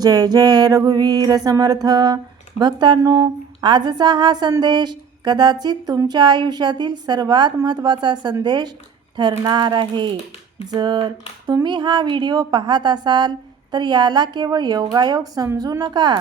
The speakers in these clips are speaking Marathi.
जय जय रघुवीर समर्थ. भक्तांनो, आजचा हा संदेश कदाचित तुमच्या आयुष्यातील सर्वात महत्त्वाचा संदेश ठरणार आहे. जर तुम्ही हा व्हिडिओ पाहत असाल तर याला केवळ योगायोग समजू नका.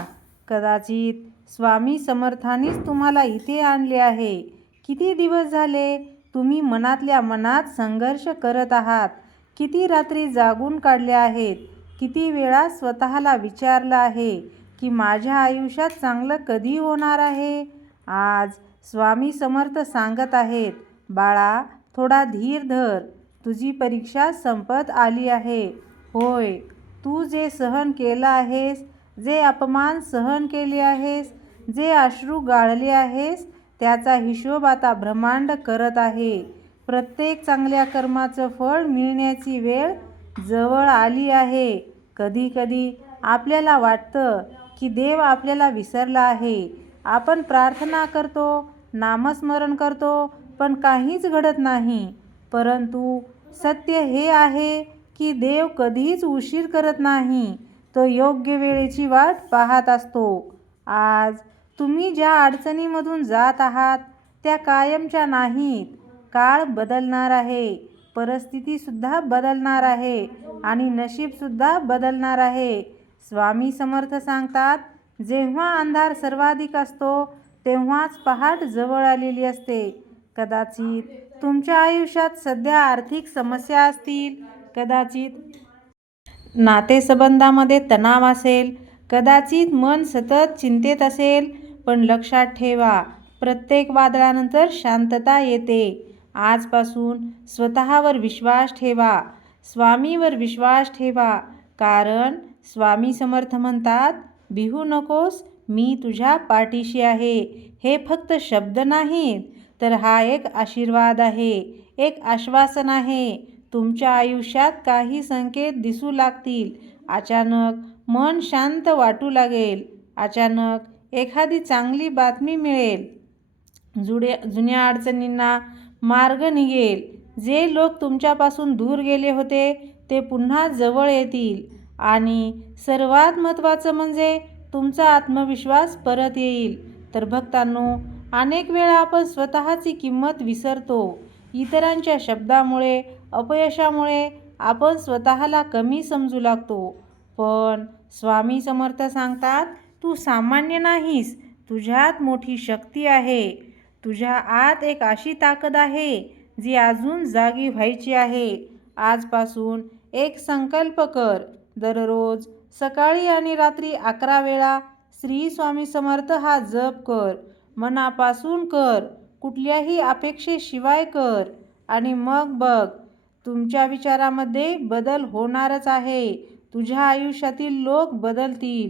कदाचित स्वामी समर्थांनीच तुम्हाला इथे आणले आहे. किती दिवस झाले तुम्ही मनातल्या मनात संघर्ष करत आहात? किती रात्री जागून काढल्या आहेत? किती वेळा स्वतःला विचारलं आहे की माझ्या आयुष्यात चांगलं कधी होणार आहे? आज स्वामी समर्थ सांगत आहेत, बाळा, थोडा धीर धर. तुझी परीक्षा संपत आली आहे. होय, तू जे सहन केलं आहेस, जे अपमान सहन केले आहेस, जे अश्रू गाळले आहेस, त्याचा हिशोब आता ब्रह्मांड करत आहे. प्रत्येक चांगल्या कर्माचं फळ मिळण्याची वेळ जवळ आली आहे. कधी कधी आपल्याला वाटतं की देव आपल्याला विसरला आहे. आपण प्रार्थना करतो, नामस्मरण करतो, पण काहीच घडत नाही. परंतु सत्य हे आहे की देव कधीच उशीर करत नाही. तो योग्य वेळेची वाट पाहत असतो. आज तुम्ही ज्या अडचणीमधून जात आहात त्या कायमच्या नाहीत. काळ बदलणार आहे, परिस्थितीसुद्धा बदलणार आहे आणि नशीबसुद्धा बदलणार आहे. स्वामी समर्थ सांगतात, जेव्हा अंधार सर्वाधिक असतो तेव्हाच पहाट जवळ आलेली असते. कदाचित तुमच्या आयुष्यात सध्या आर्थिक समस्या असतील, कदाचित नातेसंबंधामध्ये तणाव असेल, कदाचित मन सतत चिंतेत असेल. पण लक्षात ठेवा, प्रत्येक वादळानंतर शांतता येते. आजपासून स्वतःवर विश्वास ठेवा, स्वामीवर विश्वास ठेवा. कारण स्वामी समर्थ म्हणतात, भिवू नकोस, मी तुझ्या पाठीशी आहे. हे फक्त शब्द नाहीत, तर हा एक आशीर्वाद आहे, एक आश्वासन आहे. तुमच्या आयुष्यात काही संकेत दिसू लागतील. अचानक मन शांत वाटू लागेल. अचानक एखादी चांगली बातमी मिळेल. जुन्या अडचणींना मार्ग निघेल. जे लोक तुमच्यापासून दूर गेले होते ते पुन्हा जवळ येतील. आणि सर्वात महत्त्वाचं म्हणजे तुमचा आत्मविश्वास परत येईल. तर भक्तांनो, अनेक वेळा आपण स्वतःची किंमत विसरतो. इतरांच्या शब्दामुळे, अपयशामुळे आपण स्वतःला कमी समजू लागतो. पण स्वामी समर्थ सांगतात, तू सामान्य नाहीस. तुझ्यात मोठी शक्ती आहे. तुझ्या आत एक अशी ताकद आहे जी अजून जागी व्हायची आहे. आजपासून एक संकल्प कर. दररोज सकाळी आणि रात्री 11 वेळा श्री स्वामी समर्थ हा जप कर. मनापासून कर, कुठल्याही अपेक्षेशिवाय कर. आणि मग बघ, तुमच्या विचारामध्ये बदल होणारच आहे. तुझ्या आयुष्यातील लोक बदलतील,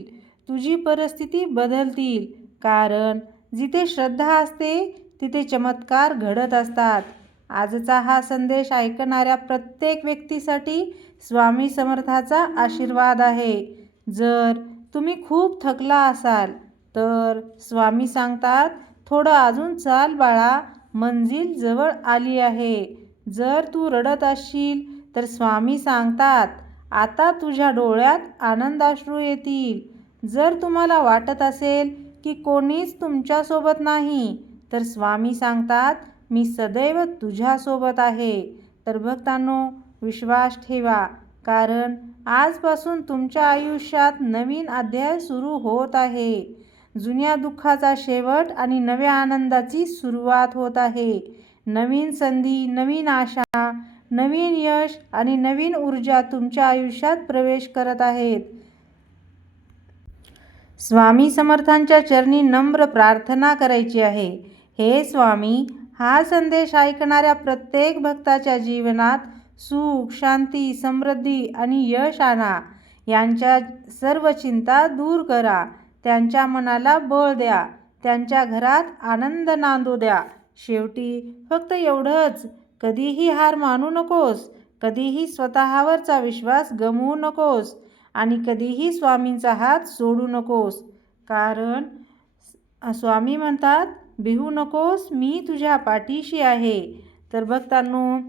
तुझी परिस्थिती बदलतील. कारण जिथे श्रद्धा असते तिथे चमत्कार घडत असतात. आजचा हा संदेश ऐकणाऱ्या प्रत्येक व्यक्तीसाठी स्वामी समर्थाचा आशीर्वाद आहे. जर तुम्ही खूप थकला असाल तर स्वामी सांगतात, थोडं अजून चाल बाळा, मंजिल जवळ आली आहे. जर तू रडत असशील तर स्वामी सांगतात, आता तुझ्या डोळ्यात आनंदाश्रू येतील. जर तुम्हाला वाटत असेल की कोणीच तुमच्यासोबत नाही तर स्वामी सांगतात, मी सदैव तुझ्यासोबत आहे. तर भक्तांनो, विश्वास ठेवा. कारण आजपासून तुमच्या आयुष्यात नवीन अध्याय सुरू होत आहे. जुन्या दुःखाचा शेवट आणि नव्या आनंदाची सुरुवात होत आहे. नवीन संधी, नवीन आशा, नवीन यश आणि नवीन ऊर्जा तुमच्या आयुष्यात प्रवेश करत आहेत. स्वामी समर्थांच्या चरणी नम्र प्रार्थना करायची आहे, हे स्वामी, हा संदेश ऐकणाऱ्या प्रत्येक भक्ताच्या जीवनात सुख, शांती, समृद्धी आणि यश आणा. यांच्या सर्व चिंता दूर करा. त्यांच्या मनाला बळ द्या. त्यांच्या घरात आनंद नांदू द्या. शेवटी फक्त एवढंच, कधीही हार मानू नकोस, कधीही स्वतःवरचा विश्वास गमवू नकोस आणि कधीही स्वामींचा हात सोडू नकोस. कारण स्वामी म्हणतात, भिवू नकोस, मी तुझ्या पाठीशी आहे. तर भक्तांनो,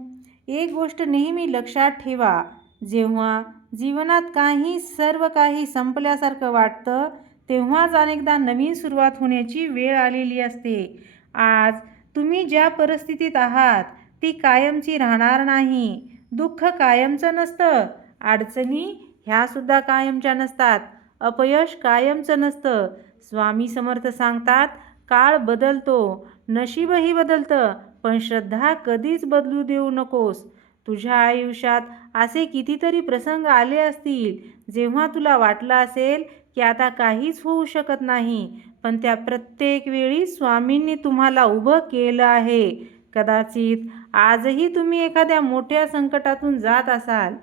एक गोष्ट नेहमी लक्षात ठेवा, जेव्हा जीवनात सर्व काही संपल्यासारखं वाटतं तेव्हाच अनेकदा नवीन सुरुवात होण्याची वेळ आलेली असते. आज तुम्ही ज्या परिस्थितीत आहात ती कायमची राहणार नाही. दुःख कायमचं नसतं, अडचणी ह्यासुद्धा कायमच्या नसतात, अपयश कायमचं नसतं. स्वामी समर्थ सांगतात, काळ बदलतो, नशीबही बदलतं, पण श्रद्धा कधीच बदलू देऊ नकोस. तुझ्या आयुष्यात असे कितीतरी प्रसंग आले असतील जेव्हा तुला वाटलं असेल की आता काहीच होऊ शकत नाही, पण त्या प्रत्येक वेळी स्वामींनी तुम्हाला उभं केलं आहे. कदाचित आजही तुम्ही एखाद्या मोठ्या संकटातून जात असाल.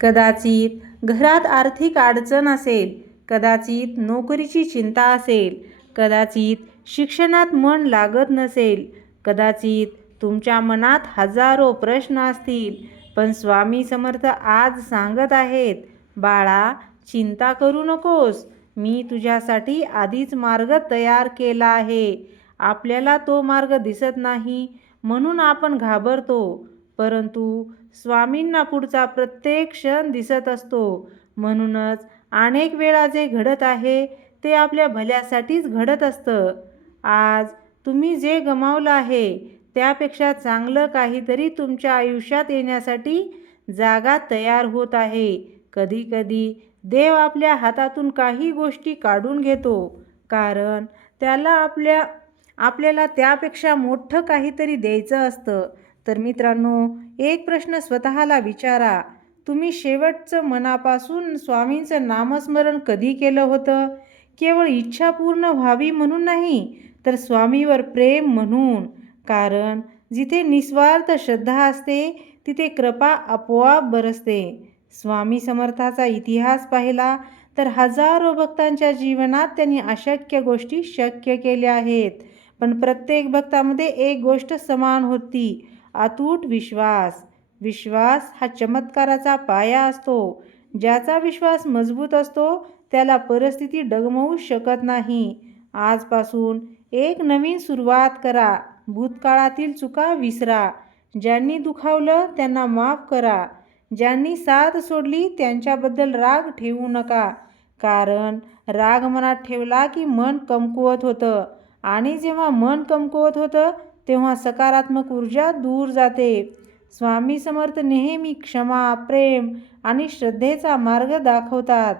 कदाचित घरात आर्थिक अडचण असेल, कदाचित नोकरीची चिंता असेल, कदाचित शिक्षणात मन लागत नसेल, कदाचित तुमच्या मनात हजारो प्रश्न असतील. पण स्वामी समर्थ आज सांगत आहेत, बाळा चिंता करू नकोस, मी तुझ्यासाठी आधीच मार्ग तयार केला आहे. आपल्याला तो मार्ग दिसत नाही म्हणून आपण घाबरतो, परंतु स्वामींना पुढचा प्रत्येक क्षण दिसत असतो. म्हणूनच अनेक वेळा जे घडत आहे ते आपल्या भल्यासाठीच घडत असतं. आज तुम्ही जे गमावलं आहे त्यापेक्षा चांगलं काहीतरी तुमच्या आयुष्यात येण्यासाठी जागा तयार होत आहे. कधीकधी देव आपल्या हातातून काही गोष्टी काढून घेतो, कारण त्याला आपल्याला त्यापेक्षा मोठं काहीतरी द्यायचं असतं. तर मित्रांनो, एक प्रश्न स्वतःला विचारा, तुम्ही शेवटचं मनापासून स्वामींचं नामस्मरण कधी केलं होतं? केवळ इच्छा पूर्ण व्हावी म्हणून नाही, तर स्वामीवर प्रेम म्हणून. कारण जिथे निस्वार्थ श्रद्धा असते तिथे कृपा आपोआप बरसते. स्वामी समर्थाचा इतिहास पाहिला तर हजारो भक्तांच्या जीवनात त्यांनी अशक्य गोष्टी शक्य केल्या आहेत. पण प्रत्येक भक्तामध्ये एक गोष्ट समान होती, अतूट विश्वास. विश्वास हा चमत्काराचा पाया असतो. ज्याचा विश्वास मजबूत असतो त्याला परिस्थिती डगमवू शकत नाही. आजपासून एक नवीन सुरुवात करा. भूतकाळातील चुका विसरा. ज्यांनी दुखावलं त्यांना माफ करा. ज्यांनी साथ सोडली त्यांच्याबद्दल राग ठेवू नका, कारण राग मनात ठेवला की मन कमकुवत होतं, आणि जेव्हा मन कमकुवत होतं तेव्हा सकारात्मक ऊर्जा दूर जाते. स्वामी समर्थ नेहमी क्षमा, प्रेम आणि श्रद्धेचा मार्ग दाखवतात.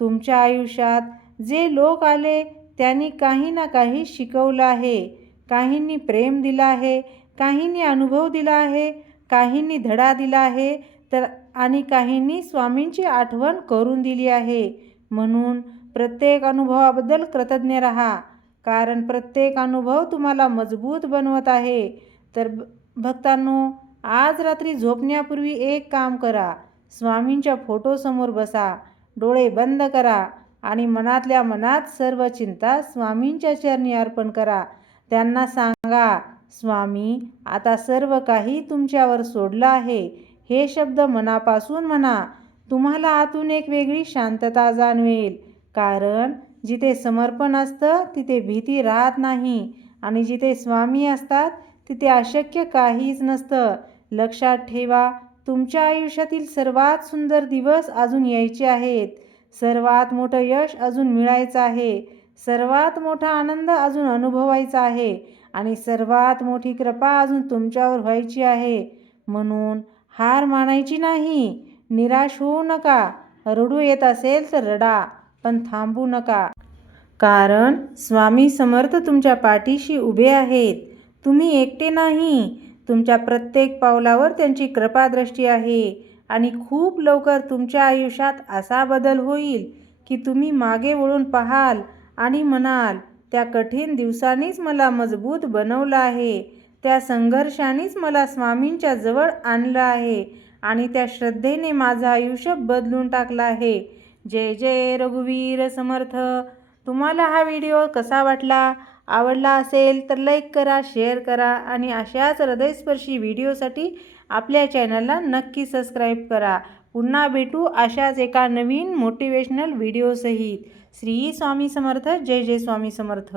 तुमच्या आयुष्यात जे लोक आले त्यांनी काही ना काही शिकवलं आहे. काहींनी प्रेम दिलं आहे, काहींनी अनुभव दिला आहे, काहींनी धडा दिला आहे, तर आणि काहींनी स्वामींची आठवण करून दिली आहे. म्हणून प्रत्येक अनुभवाबद्दल कृतज्ञ राहा, कारण प्रत्येक अनुभव तुम्हाला मजबूत बनवत आहे. तर भक्तांनो, आज रात्री झोपण्यापूर्वी एक काम करा. स्वामींच्या फोटोसमोर बसा, डोळे बंद करा आणि मनातल्या मनात सर्व चिंता स्वामींच्या चरणी अर्पण करा. त्यांना सांगा, स्वामी आता सर्व काही तुमच्यावर सोडलं आहे. हे शब्द मनापासून म्हणा. तुम्हाला आतून एक वेगळी शांतता जाणवेल, कारण जिथे समर्पण असतं तिथे भीती राहत नाही, आणि जिथे स्वामी असतात तिथे अशक्य काहीच नसतं. लक्षात ठेवा, तुमच्या आयुष्यातील सर्वात सुंदर दिवस अजून यायचे आहेत. सर्वात मोठं यश अजून मिळायचं आहे. सर्वात मोठा आनंद अजून अनुभवायचा आहे, आणि सर्वात मोठी कृपा अजून तुमच्यावर व्हायची आहे. म्हणून हार मानायची नाही, निराश होऊ नका. रडू येत असेल तर रडा, पण थांबू नका, कारण स्वामी समर्थ तुमच्या पाठीशी उभे आहेत. तुम्ही एकटे नाही. तुमच्या प्रत्येक पावलावर त्यांची कृपादृष्टी आहे, आणि खूप लवकर तुमच्या आयुष्यात असा बदल होईल की तुम्ही मागे वळून पाहाल आणि म्हणाल, त्या कठीण दिवसांनीच मला मजबूत बनवलं आहे, त्या संघर्षानेच मला स्वामींच्या जवळ आणलं आहे, आणि त्या श्रद्धेने माझं आयुष्य बदलून टाकलं आहे. जय जय रघुवीर समर्थ. तुम्हाला हा व्हिडिओ कसा वाटला? आवडला असेल तर लाईक करा, शेअर करा, आणि अशाच हृदयस्पर्शी व्हिडिओसाठी आपल्या चॅनलला नक्की सबस्क्राईब करा. पुन्हा भेटू अशाच एका नवीन मोटिवेशनल व्हिडिओसहित. श्री स्वामी समर्थ. जय जय स्वामी समर्थ.